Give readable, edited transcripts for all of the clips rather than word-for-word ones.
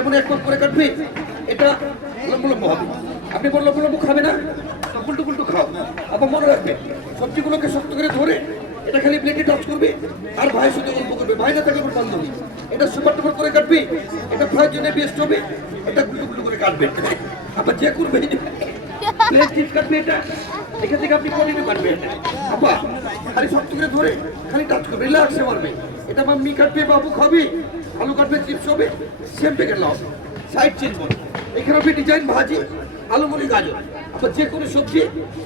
এমন এক মাস করে কাটবে, এটা লম্ব লম্ব হবে। আপনি বল লম্ব লম্ব খাবে না, উল্টো উল্টো খাও। আবার মনে রাখবে সবজিগুলোকে শক্ত করে ধরে এটা খালি প্লেটে টাচ করবে আর ভাইয়ের সাথে গল্প করবে, ভাই না থাকে বান্ধবী। এটা সুপার টুপার করে কাটবে, এটা ফ্রাইয়ের জন্য বেস্ট হবে। এটা গুলো গুলো করে কাটবে, আবার যে করবে প্লেট চিপস কাটবে, এটা এখান থেকে আপনি কন্টিনিউ কাটবে। আপা খালি শক্ত করে ধরে খালি টাচ করবে, রিল্যাক্সে মারবে। এটা মাম্মি কাটবে, বাবু খাবে, আলু কাটবে, চিপস হবে, সেম প্যাকেট লাও। সাইড চেঞ্জ করবে, এখানে আপনি ডিজাইন ভাজি, আলু মুড়ি, গাজর, আবার যে কোনো সবজি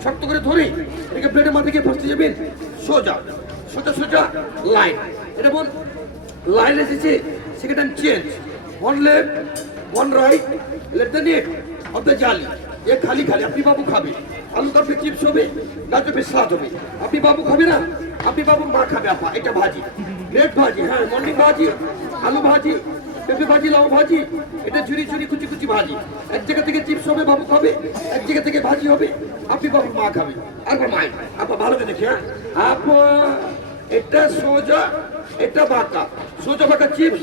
শক্ত করে ধরে এটাকে প্লেটের মাথায় গিয়ে ফাঁসতে যাবেন। সোজা সোজা সোজা লাইন, এটা বল লাইন এসেছে, second time change, one left one right, let the net off the জালি। এ খালি খালি আপনি বাবু খাবে, আলু কাটবে, চিপস হবে, গাজর বেশ স্বাদ হবে। আপনি বাবু খাবে না, আপনি বাবুর মা খাবে। আপা এটা ভাজি, রেড ভাজি, হ্যাঁ মর্নিং ভাজি, আলু ভাজি, পেঁপে ভাজি, লাউ ভাজি, এটা ঝুরি ঝুরি কুচি কুচি ভাজি। এক জায়গা থেকে চিপস হবে, বাবু খাবে, এক জায়গা থেকে ভাজি হবে, আপনি বাবুর মা খাবে। আর মায়ের আপা ভালো করে দেখি, হ্যাঁ আপা এটা সোজা, এটা বাঁকা, সোজা বাঁকা চিপস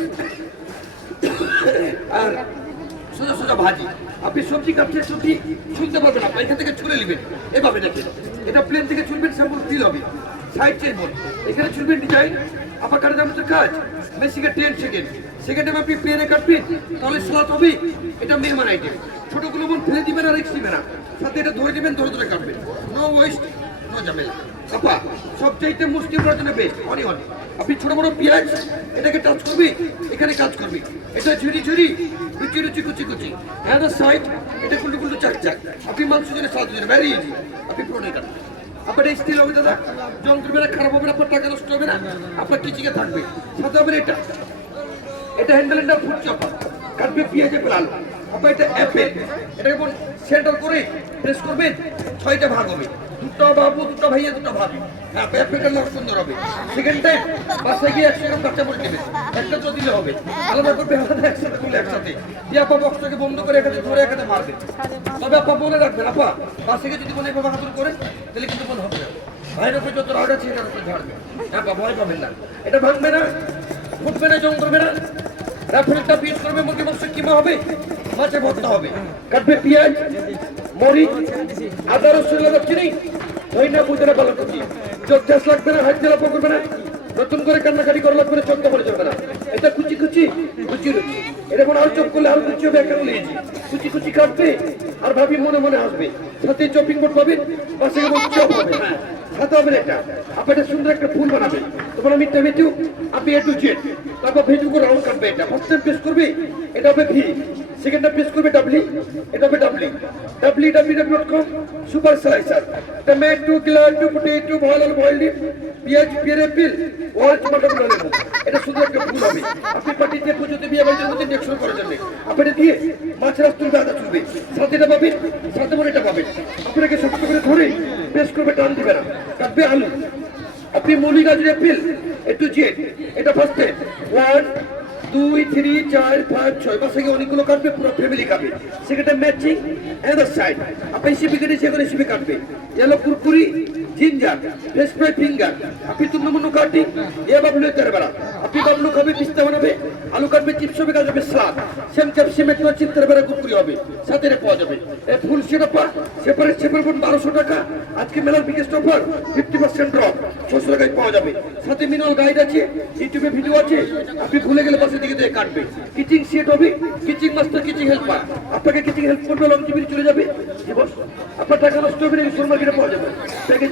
আর সোজা সোজা ভাজি। আপনি সবজি কাটছেন, সবজি শুনতে পারবেন, আপনি এখান থেকে ছুলে নেবেন, এভাবে দেখেন। এটা প্লেন থেকে ছুলবেন, স্যাম্পল ফিল হবে। সাইড চেঞ্জ বল, এখানে ছুলবেন ডিজাইন, আবার কাটা যাবে কাজ মেশিকে 10 সেকেন্ড। সেকেন্ডে আপনি প্লেনে কাটবেন, তাহলে স্লাদ হবে। এটা মেহমান আইটেম, ছোটগুলো মন ফেলে দিবেন আর রিক্স দিবেন না, সাথে এটা ধরে দিবেন, ধরে ধরে কাটবেন, নো ওয়েস্ট নো ঝামেলা। আপা সবচাইতে মুসলিম জন্য বেস্ট অনিয়ন। আপনি ছোট বড় পেঁয়াজ এটাকে টাচ করবি, এখানে কাজ করবি, এটা ঝুরি ঝুরি রুচি রুচি কুচি কুচি, হ্যাঁ সাইড এটা কুল্টু কুল্টু চাক চাক। আপনি মাংস জন্য স্বাদ জন্য ভ্যারি ইজি, আপনি প্রোনে কাটবেন। আপনার এই স্টিল হবে দাদা, জং করবে না, খারাপ হবে না, আপনার টাকা নষ্ট হবে না, আপনার কিচিকে থাকবে। সাথে হবে এটা, এটা হ্যান্ডেলেন্ডার ফুড চপার, কাটবে পেঁয়াজে আলু। আপনার এটা অ্যাপেল, এটা এখন সেন্টার করে প্রেস করবেন, 6টা ভাগ হবে, দুটো বাবু, দুটো ভাইয়া, দুটো ভাবি। হ্যাঁ অ্যাপেলটা লোক সুন্দর হবে। সেকেন্ড টাইম বাসায় গিয়ে 100 গ্রাম কাঁচা মরিচ দেবেন, একটা তো দিলে হবে, আলাদা করবে আলাদা, একসাথে করলে একসাথে দিয়ে আপা বক্সটাকে বন্ধ করে এখানে ধরে এখানে মারবেন। তবে আপা মনে রাখবেন, আপা বাসায় গিয়ে যদি মনে এভাবে বাহাদুর করেন তাহলে কিন্তু মনে হবে না, ভাইয়ের উপরে যত রাগ আছে এটার উপরে ঝাড়বে। হ্যাঁ বা ভয় পাবেন না, এটা ভাঙবে না, ফুটবে না, জং করবে না। রাফেলটা পিস করবে, মুরগি মাংস কিমা হবে, মাছে ভর্তা হবে, কাটবে পেঁয়াজ, মরিচ, আদা, রসুন, লবণ, চিনি, ধইনা পুদিনা পালন করছি। চোখ ঠেস লাগবে না, হাত জেলাপো করবে না, নতুন করে কান্নাকাটি করা লাগবে না, চোখ মরে যাবে না। এটা কুচি কুচি কুচি রুচি, এটা কোনো আর চোখ করলে আর কুচি হবে, একটা লিয়েছি কুচি কুচি কাটবে আর ভাবি মনে মনে আসবে। সাথে চপিং বোর্ড পাবেন, পাশে চপ হবে, হ্যাঁ সাথে হবে এটা। আপনি এটা সুন্দর একটা ফুল বানাবেন, তখন আমি টমেটো, আপনি এ টু জেড, তারপর ভেজু করে রাউন্ড কাটবে। এটা ফার্স্ট টাইম পেস্ট করবে, এটা হবে ভি, সেকেন্ড টাইম পেস্ট করবে ডাবলি, এটা হবে doubly, www.com super slicer, tomato, গ্লান্ডু, পটেটো, ভয়েল আলু, বয়েল ডিম, পেঁয়াজ, পেরে পিল, ওয়াচ বাটার লেবু, এটা শুধু একটা ফুল হবে। আপনি পার্টিতে পুজোতে বিয়ে বাড়ির মধ্যে নেক্সট করার জন্য আপনি এটা দিয়ে মাছের রাস তুলবে, আদা চলবে, সাথে এটা পাবেন, সাথে মনে এটা পাবেন। আপনাকে শক্ত করে ধরে পেস্ট করবে, টান দিবে না, কাটবে আলু। আপনি মুলি, গাজর, পিল, এ টু জেড, এটা ফার্স্ট টাইম 1 2 3 4 5 6 বাসে গিয়ে অনেকগুলো কাটবে, পুরো ফ্যামিলি খাবে। সেকেন্ডটা ম্যাচিং অ্যানাদার সাইড, আপনি হিসেবে কেটে সেগুলো হিসেবে কাটবে। ইয়েলো কুরকুরি, জিঞ্জার, ফ্রেশ ফ্রাই ফিঙ্গার, আপনি তুন্নমুন্নু কাটি এ বাবলু তেরবেলা। আপনি বাবলু খাবে, পিস্তা বানাবে, আলু কাটবে, চিপস হবে, গাজর হবে, স্লাদ, সেম ক্যাপসিমেট না চিন্তার বেলা কুরকুরি হবে, সাথে এটা পাওয়া যাবে। এই ফুল সেটাপা সেপারেট সেপার 1200 টাকা, আজকে মেলার বিগেস্ট অফার, 50% ড্রপ, 600 টাকায় পাওয়া যাবে। সাথে মিনাল গাইড আছে, ইউটিউবে ভিডিও আছে, আপনি ভুলে গেলে পাশে দিকে দিয়ে কাটবে। কিচিং সেট হবে, কিচিং মাস্টার, কিচিং হেল্পার, আপনাকে কিচিং হেল্প করবে, লঞ্চ চলে যাবে। আপনার টাকা নষ্ট হবে না, সুপার মার্কেটে পাওয়া যাবে।